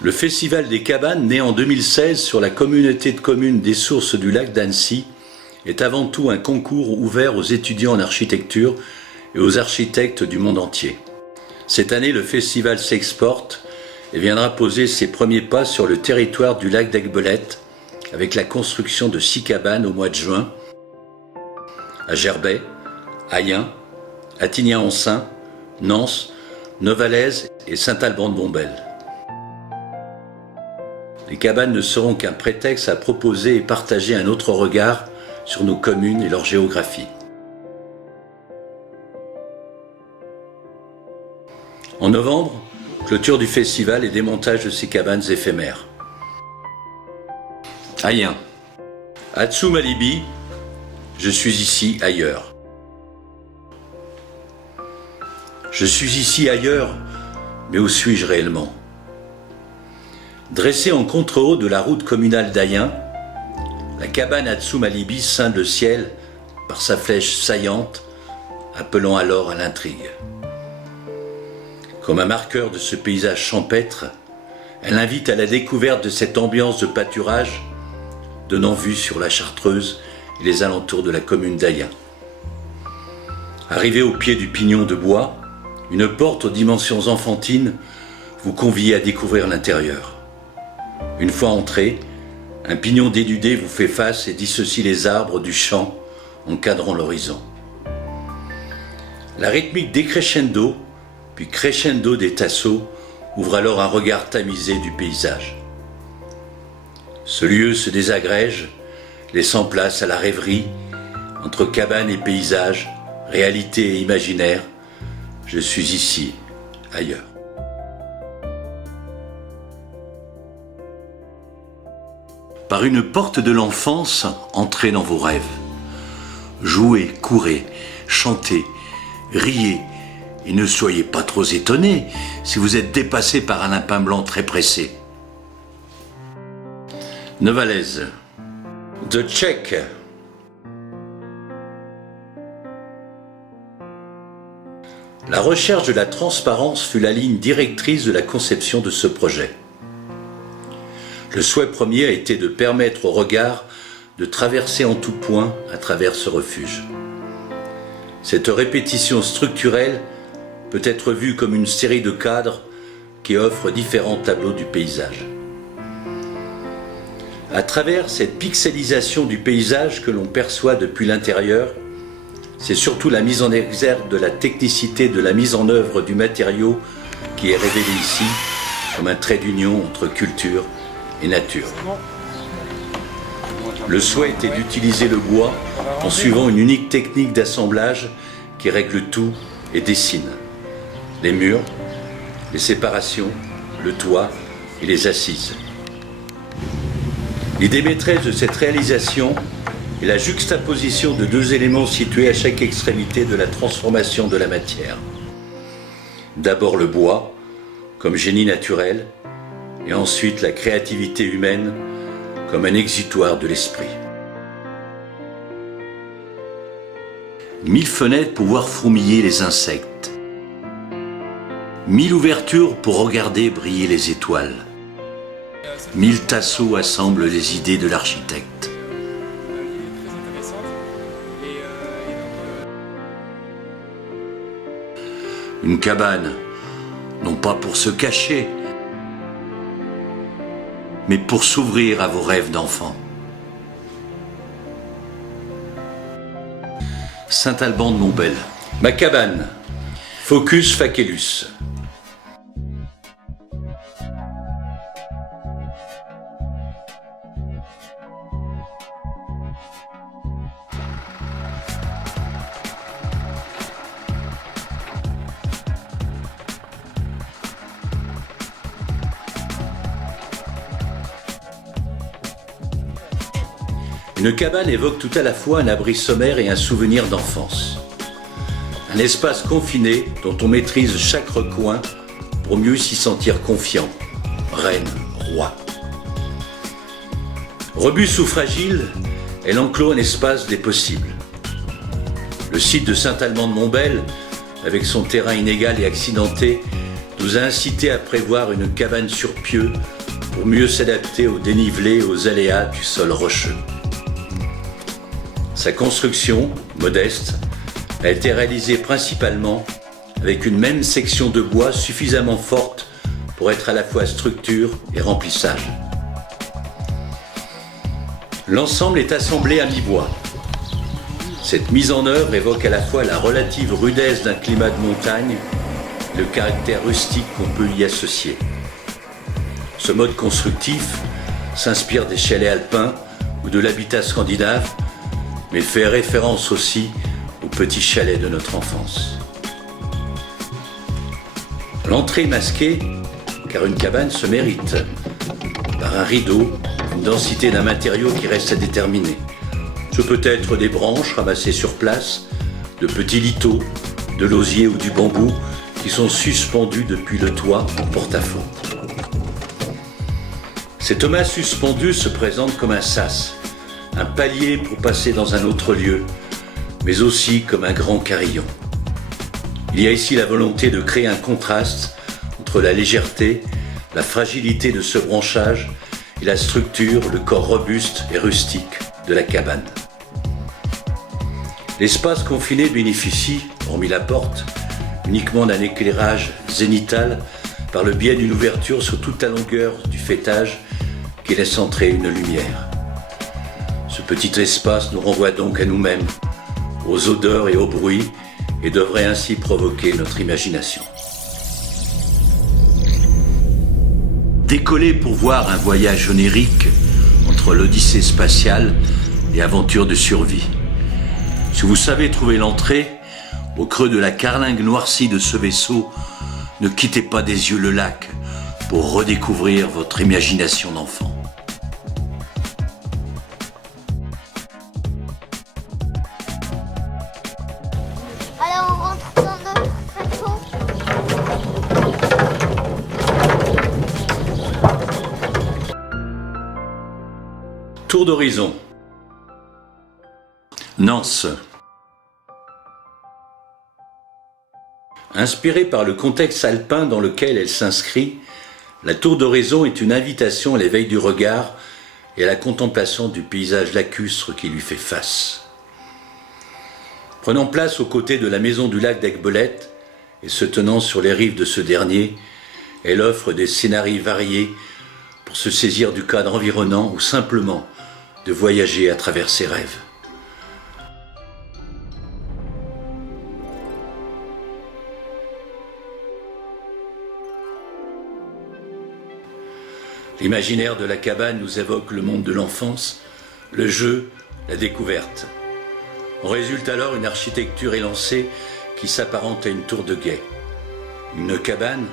Le Festival des Cabanes, né en 2016 sur la communauté de communes des Sources du lac d'Annecy, est avant tout un concours ouvert aux étudiants en architecture et aux architectes du monde entier. Cette année, le festival s'exporte et viendra poser ses premiers pas sur le territoire du lac d'Aiguebelette avec la construction de 6 cabanes au mois de juin à Gerbet, Ayen, Attignan-en-Sain, Nance, Novalaise et Saint-Alban-de-Montbel. Les cabanes ne seront qu'un prétexte à proposer et partager un autre regard sur nos communes et leur géographie. En novembre, clôture du festival et démontage de ces cabanes éphémères. Ayen. Atsu Malibi, je suis ici ailleurs. Je suis ici ailleurs, mais où suis-je réellement? Dressée en contre-haut de la route communale d'Ayen, la cabane Atsu Malibi scinde le ciel par sa flèche saillante, appelant alors à l'intrigue. Comme un marqueur de ce paysage champêtre, elle invite à la découverte de cette ambiance de pâturage donnant vue sur la Chartreuse et les alentours de la commune d'Ayen. Arrivé au pied du pignon de bois, une porte aux dimensions enfantines vous convie à découvrir l'intérieur. Une fois entré, un pignon dénudé vous fait face et dissocie les arbres du champ, encadrant l'horizon. La rythmique décrescendo, puis crescendo des tasseaux, ouvre alors un regard tamisé du paysage. Ce lieu se désagrège, laissant place à la rêverie, entre cabane et paysage, réalité et imaginaire. Je suis ici, ailleurs. Par une porte de l'enfance, entrez dans vos rêves. Jouez, courez, chantez, riez, et ne soyez pas trop étonnés si vous êtes dépassé par un lapin blanc très pressé. Novalaise. The Check. La recherche de la transparence fut la ligne directrice de la conception de ce projet. Le souhait premier a été de permettre au regard de traverser en tout point à travers ce refuge. Cette répétition structurelle peut être vue comme une série de cadres qui offrent différents tableaux du paysage. À travers cette pixelisation du paysage que l'on perçoit depuis l'intérieur, c'est surtout la mise en exergue de la technicité de la mise en œuvre du matériau qui est révélée ici comme un trait d'union entre culture et nature. Le souhait était d'utiliser le bois en suivant une unique technique d'assemblage qui règle tout et dessine. Les murs, les séparations, le toit et les assises. L'idée maîtresse de cette réalisation est la juxtaposition de 2 éléments situés à chaque extrémité de la transformation de la matière. D'abord le bois, comme génie naturel, et ensuite la créativité humaine, comme un exutoire de l'esprit. 1000 fenêtres pour voir fourmiller les insectes. 1000 ouvertures pour regarder briller les étoiles. 1000 tasseaux assemblent les idées de l'architecte. Une cabane, non pas pour se cacher, mais pour s'ouvrir à vos rêves d'enfant. Saint-Alban-de-Montbel. Ma cabane. Focus Facellus. Une cabane évoque tout à la fois un abri sommaire et un souvenir d'enfance. Un espace confiné dont on maîtrise chaque recoin pour mieux s'y sentir confiant, reine, roi. Robuste ou fragile, elle enclôt un espace des possibles. Le site de Saint-Alban-de-Montbel, avec son terrain inégal et accidenté, nous a incité à prévoir une cabane sur pieux pour mieux s'adapter au dénivelé et aux aléas du sol rocheux. Sa construction, modeste, a été réalisée principalement avec une même section de bois suffisamment forte pour être à la fois structure et remplissage. L'ensemble est assemblé à mi-bois. Cette mise en œuvre évoque à la fois la relative rudesse d'un climat de montagne et le caractère rustique qu'on peut y associer. Ce mode constructif s'inspire des chalets alpins ou de l'habitat scandinave, mais fait référence aussi aux petits chalets de notre enfance. L'entrée est masquée, car une cabane se mérite, par un rideau, une densité d'un matériau qui reste à déterminer. Ce peut être des branches ramassées sur place, de petits liteaux, de l'osier ou du bambou qui sont suspendus depuis le toit en porte-à-faux. Cet mât suspendu se présente comme un sas, un palier pour passer dans un autre lieu, mais aussi comme un grand carillon. Il y a ici la volonté de créer un contraste entre la légèreté, la fragilité de ce branchage et la structure, le corps robuste et rustique de la cabane. L'espace confiné bénéficie, hormis la porte, uniquement d'un éclairage zénital par le biais d'une ouverture sur toute la longueur du faîtage qui laisse entrer une lumière. Ce petit espace nous renvoie donc à nous-mêmes, aux odeurs et aux bruits, et devrait ainsi provoquer notre imagination. Décoller pour voir un voyage onirique entre l'Odyssée spatiale et aventure de survie. Si vous savez trouver l'entrée, au creux de la carlingue noircie de ce vaisseau, ne quittez pas des yeux le lac pour redécouvrir votre imagination d'enfant. Alors on rentre dans notre vaisseau. Tour d'horizon. Nance. Inspirée par le contexte alpin dans lequel elle s'inscrit, la tour d'horizon est une invitation à l'éveil du regard et à la contemplation du paysage lacustre qui lui fait face. Prenant place aux côtés de la maison du lac d'Aiguebelette et se tenant sur les rives de ce dernier, elle offre des scénarios variés pour se saisir du cadre environnant ou simplement de voyager à travers ses rêves. L'imaginaire de la cabane nous évoque le monde de l'enfance, le jeu, la découverte. On résulte alors une architecture élancée qui s'apparente à une tour de guet. Une cabane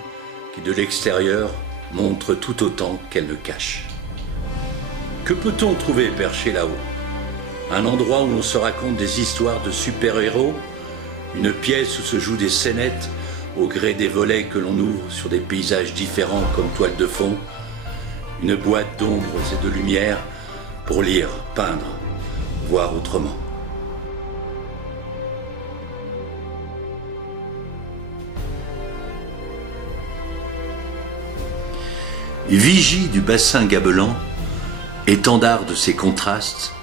qui, de l'extérieur, montre tout autant qu'elle ne cache. Que peut-on trouver perché là-haut? Un endroit où l'on se raconte des histoires de super-héros, une pièce où se jouent des scénettes au gré des volets que l'on ouvre sur des paysages différents comme toile de fond, une boîte d'ombres et de lumière pour lire, peindre, voir autrement. Vigie du bassin gabelan, étendard de ses contrastes,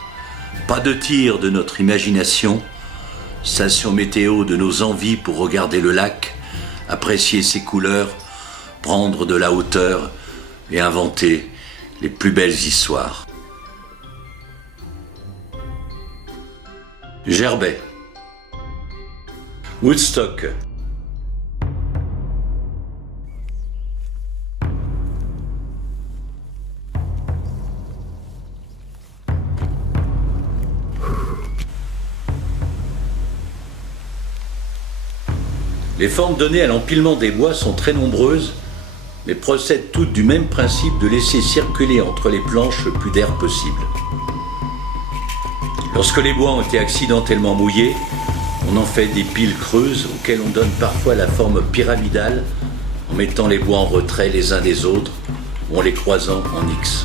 pas de tir de notre imagination, station météo de nos envies pour regarder le lac, apprécier ses couleurs, prendre de la hauteur et inventer les plus belles histoires. Gerbet. Woodstock. Les formes données à l'empilement des bois sont très nombreuses, mais procèdent toutes du même principe de laisser circuler entre les planches le plus d'air possible. Lorsque les bois ont été accidentellement mouillés, on en fait des piles creuses auxquelles on donne parfois la forme pyramidale en mettant les bois en retrait les uns des autres ou en les croisant en X.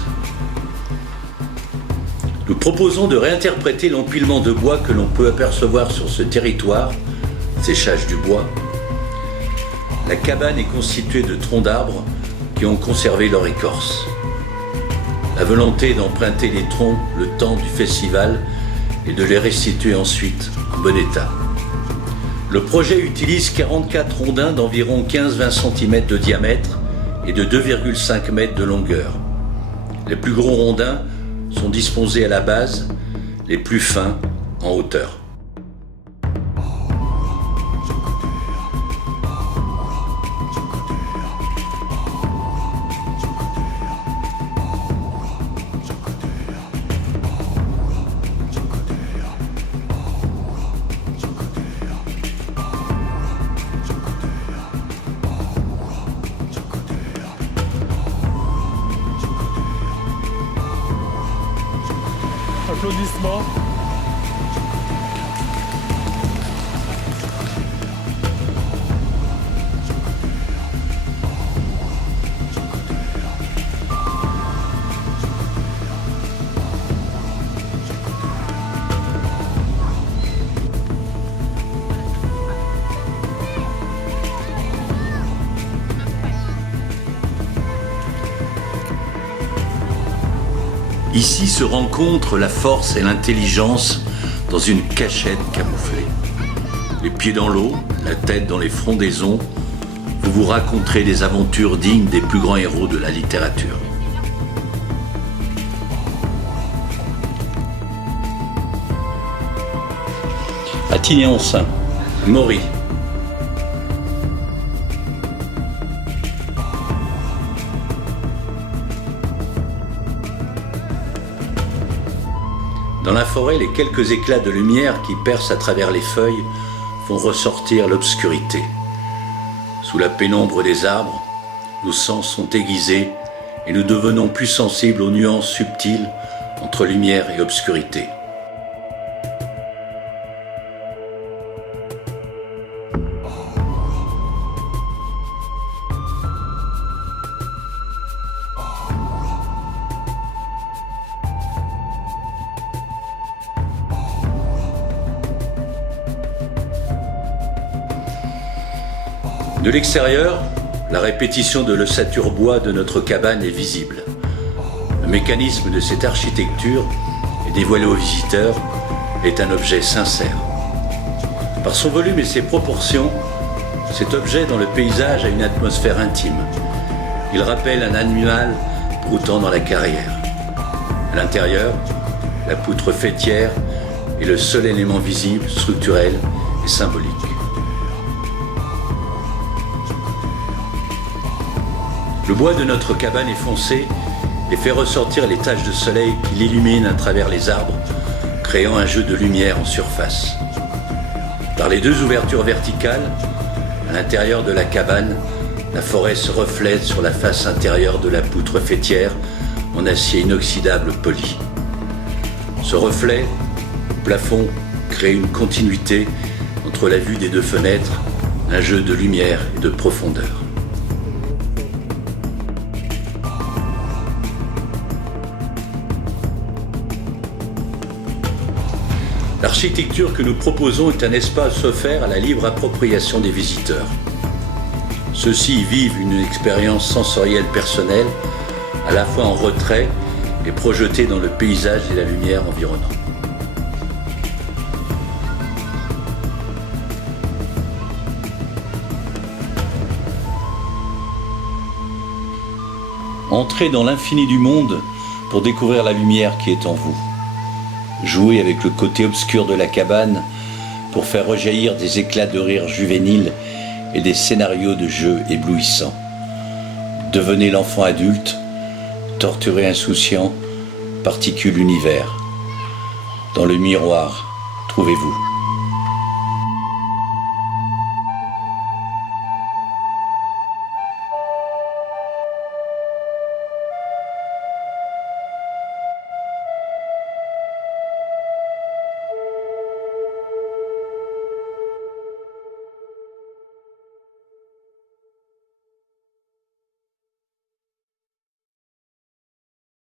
Nous proposons de réinterpréter l'empilement de bois que l'on peut apercevoir sur ce territoire, séchage du bois, La cabane est constituée de troncs d'arbres qui ont conservé leur écorce. La volonté d'emprunter les troncs le temps du festival et de les restituer ensuite en bon état. Le projet utilise 44 rondins d'environ 15-20 cm de diamètre et de 2,5 mètres de longueur. Les plus gros rondins sont disposés à la base, les plus fins en hauteur. Applaudissements. Ici se rencontrent la force et l'intelligence dans une cachette camouflée. Les pieds dans l'eau, la tête dans les frondaisons, vous vous raconterez des aventures dignes des plus grands héros de la littérature. Attignon-Saint, Maury. Dans la forêt, les quelques éclats de lumière qui percent à travers les feuilles font ressortir l'obscurité. Sous la pénombre des arbres, nos sens sont aiguisés et nous devenons plus sensibles aux nuances subtiles entre lumière et obscurité. De l'extérieur, la répétition de l'ossature bois de notre cabane est visible. Le mécanisme de cette architecture est dévoilé aux visiteurs est un objet sincère. Par son volume et ses proportions, cet objet dans le paysage a une atmosphère intime. Il rappelle un animal broutant dans la carrière. À l'intérieur, la poutre faîtière est le seul élément visible, structurel et symbolique. Le bois de notre cabane est foncé et fait ressortir les taches de soleil qui l'illuminent à travers les arbres, créant un jeu de lumière en surface. Par les deux ouvertures verticales, à l'intérieur de la cabane, la forêt se reflète sur la face intérieure de la poutre faîtière en acier inoxydable poli. Ce reflet au plafond crée une continuité entre la vue des deux fenêtres, un jeu de lumière et de profondeur. L'architecture que nous proposons est un espace offert à la libre appropriation des visiteurs. Ceux-ci y vivent une expérience sensorielle personnelle, à la fois en retrait et projetée dans le paysage et la lumière environnante. Entrez dans l'infini du monde pour découvrir la lumière qui est en vous. Jouez avec le côté obscur de la cabane pour faire rejaillir des éclats de rire juvéniles et des scénarios de jeux éblouissants. Devenez l'enfant adulte, torturé insouciant, particule univers. Dans le miroir, trouvez-vous.